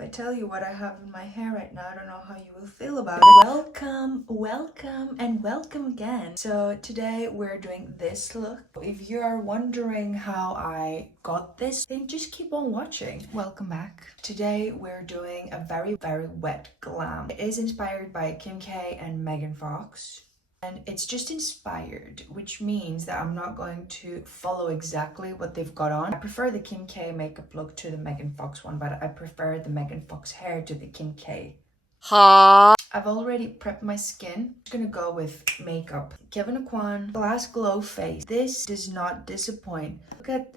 If I tell you what I have in my hair right now, I don't know how you will feel about it. Welcome, and welcome again. So today we're doing this look. If you are wondering how I got this, then just keep on watching. Welcome back. Today we're doing a very wet glam. It is inspired by Kim K and Megan Fox. And it's just inspired, which means that I'm not going to follow exactly what they've got on. I prefer the Kim K makeup look to the Megan Fox one, but I prefer the Megan Fox hair to the Kim K. I've already prepped my skin. I'm just gonna go with makeup. Kevin Aucoin Glass Glow Face. This does not disappoint. Look at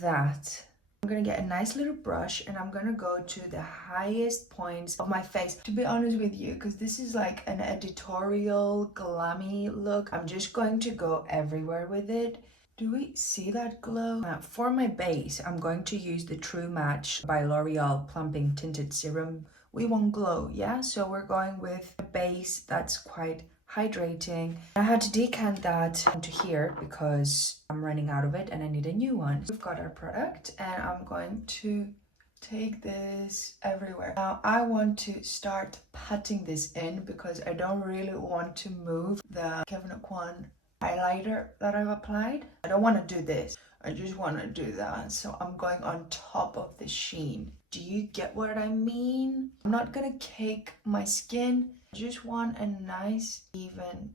that. I'm gonna get a nice little brush and I'm gonna go to the highest points of my face. To be honest with you, because this is like an editorial glammy look, I'm just going to go everywhere with it. Do we see that glow? For my base, I'm going to use the True Match by L'Oreal Plumping Tinted Serum. We want glow, yeah? So we're going with a base that's quite hydrating. I had to decant that onto here because I'm running out of it and I need a new one. We've got our product and I'm going to take this everywhere. Now I want to start patting this in because I don't really want to move the Kevin Aucoin highlighter that I've applied. I don't want to do this. I just want to do that. So I'm going on top of the sheen. Do you get what I mean? I'm not gonna cake my skin. I just want a nice, even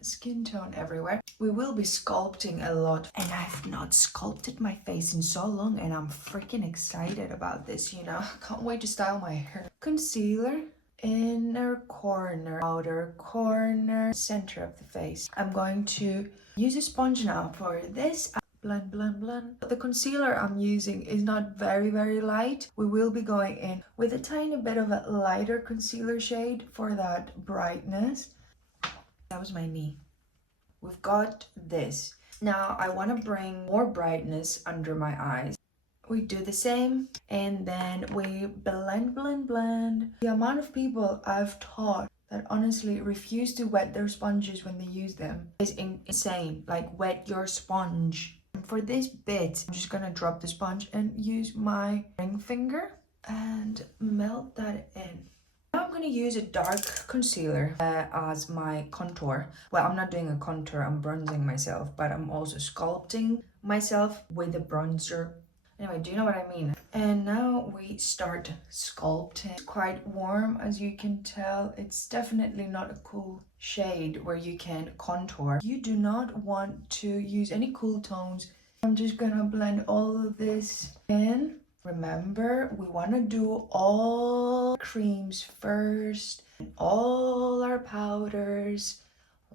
skin tone everywhere. We will be sculpting a lot. And I've not sculpted my face in so long and I'm freaking excited about this, you know? I can't wait to style my hair. Concealer. Inner corner, outer corner, center of the face. I'm going to use a sponge now for this. Blend. The concealer I'm using is not very light. We will be going in with a tiny bit of a lighter concealer shade for that brightness. That was my knee. We've got this. Now I want to bring more brightness under my eyes. We do the same and then we blend. The amount of people I've taught that honestly refuse to wet their sponges when they use them is insane. Like, wet your sponge. For this bit, I'm just gonna drop the sponge and use my ring finger and melt that in. Now I'm going to use a dark concealer as my contour. Well, I'm not doing a contour, I'm bronzing myself, but I'm also sculpting myself with a bronzer. Anyway, do you know what I mean? And now we start sculpting. It's quite warm, as you can tell. It's definitely not a cool shade where you can contour. You do not want to use any cool tones. I'm just gonna blend all of this in. Remember, we want to do all creams first and all our powders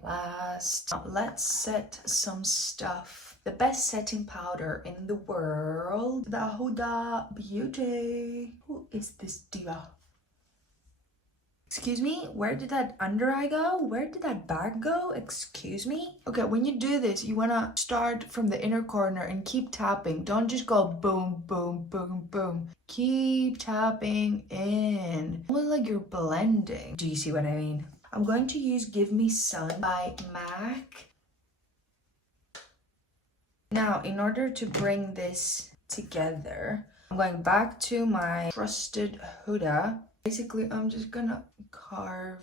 last. Now, let's set some stuff. The best setting powder in the world, the Huda Beauty. Who is this diva? Excuse me, where did that under eye go? Where did that bag go? Excuse me? Okay, when you do this, you want to start from the inner corner and keep tapping. Don't just go boom. Keep tapping in. Almost like you're blending. Do you see what I mean? I'm going to use Give Me Sun by MAC. Now, in order to bring this together, I'm going back to my trusted Huda. Basically, I'm just gonna carve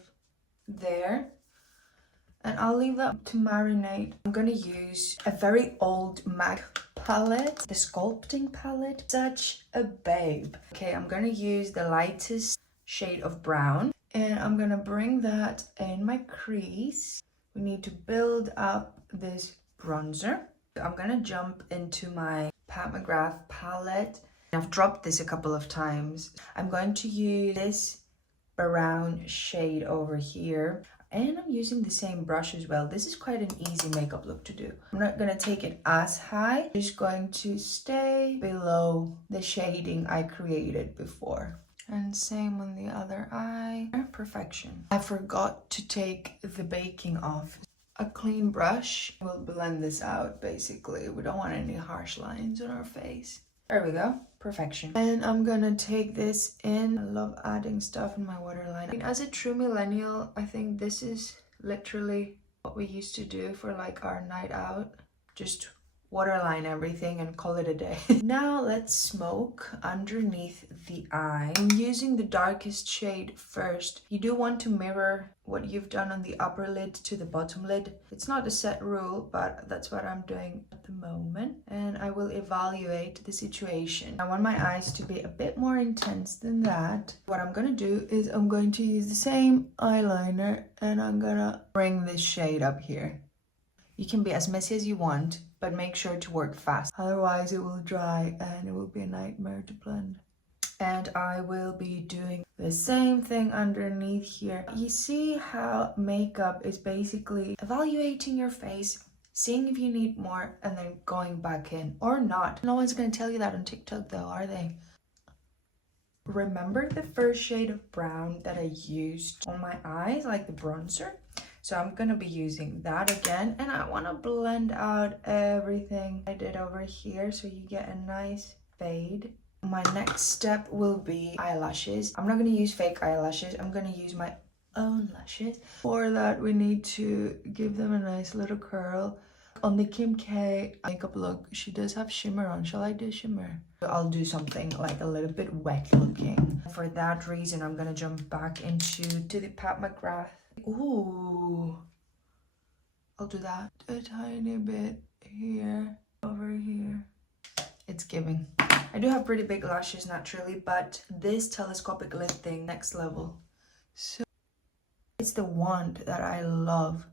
there and I'll leave that to marinate. I'm gonna use a very old MAC palette, the sculpting palette. Such a babe. Okay, I'm gonna use the lightest shade of brown and I'm gonna bring that in my crease. We need to build up this bronzer. I'm gonna jump into my Pat McGrath palette. I've dropped this a couple of times. I'm going to use this brown shade over here. And I'm using the same brush as well. This is quite an easy makeup look to do. I'm not going to take it as high. I'm just going to stay below the shading I created before. And same on the other eye. Perfection. I forgot to take the baking off. A clean brush will blend this out, basically. We don't want any harsh lines on our face. There we go. Perfection. And I'm gonna take this in. I love adding stuff in my waterline. I mean, as a true millennial, I think this is literally what we used to do for like our night out. Just waterline everything and call it a day. Now let's smoke underneath the eye. I'm using the darkest shade first. You do want to mirror what you've done on the upper lid to the bottom lid. It's not a set rule, but that's what I'm doing at the moment. And I will evaluate the situation. I want my eyes to be a bit more intense than that. What I'm gonna do is I'm going to use the same eyeliner and I'm gonna bring this shade up here. You can be as messy as you want, but make sure to work fast. Otherwise it will dry and it will be a nightmare to blend. And I will be doing the same thing underneath here. You see how makeup is basically evaluating your face, seeing if you need more, and then going back in or not. No one's gonna tell you that on TikTok though, are they? Remember the first shade of brown that I used on my eyes, like the bronzer? So I'm gonna be using that again, and I wanna blend out everything I did over here so you get a nice fade. My next step will be eyelashes. I'm not gonna use fake eyelashes, I'm gonna use my own lashes. For that, we need to give them a nice little curl. On the Kim K makeup look, she does have shimmer on. Shall I do shimmer? I'll do something like a little bit wet looking. For that reason, I'm gonna jump back into the Pat McGrath. Ooh, I'll do that a tiny bit here, over here. It's giving. I do have pretty big lashes naturally, but this telescopic lid thing, next level. So it's the wand that I love.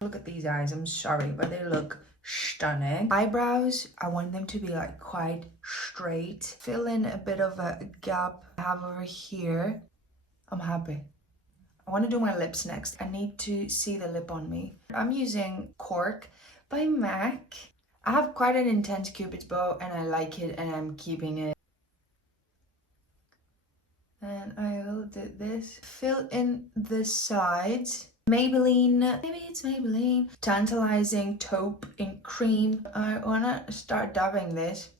Look at these eyes, I'm sorry, but they look stunning. Eyebrows, I want them to be like quite straight. Fill in a bit of a gap I have over here. I'm happy. I want to do my lips next. I need to see the lip on me. I'm using Cork by MAC. I have quite an intense cupid's bow and I like it and I'm keeping it. And I will do this. Fill in the sides. Maybelline, maybe it's Maybelline. Tantalizing taupe in cream. I want to start dabbing this.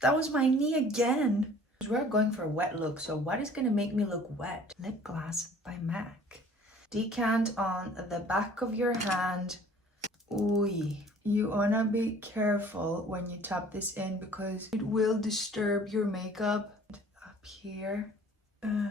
That was my knee again. We're going for a wet look, so what is going to make me look wet? Lip Gloss by MAC. Decant on the back of your hand. Ooh, you wanna be careful when you tap this in because it will disturb your makeup. Up here, on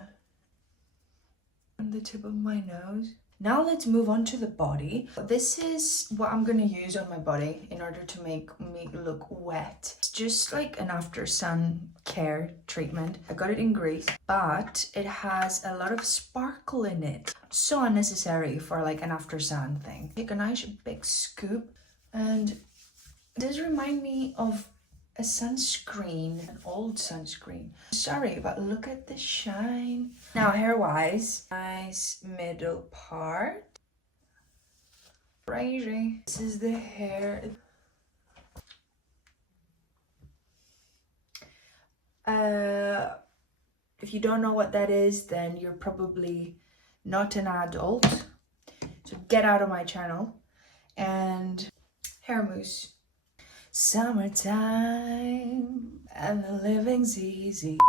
the tip of my nose. Now let's move on to the body. This is what I'm gonna use on my body in order to make me look wet. It's just like an after sun care treatment. I got it in Greece, but it has a lot of sparkle in it. So unnecessary for like an after sun thing. Take a nice big scoop, and it does remind me of a sunscreen, an old sunscreen. Sorry, but look at the shine. Now hair wise, nice middle part. Crazy. This is the hair. If you don't know what that is, then you're probably not an adult. So get out of my channel. And hair mousse. Summertime and the living's easy.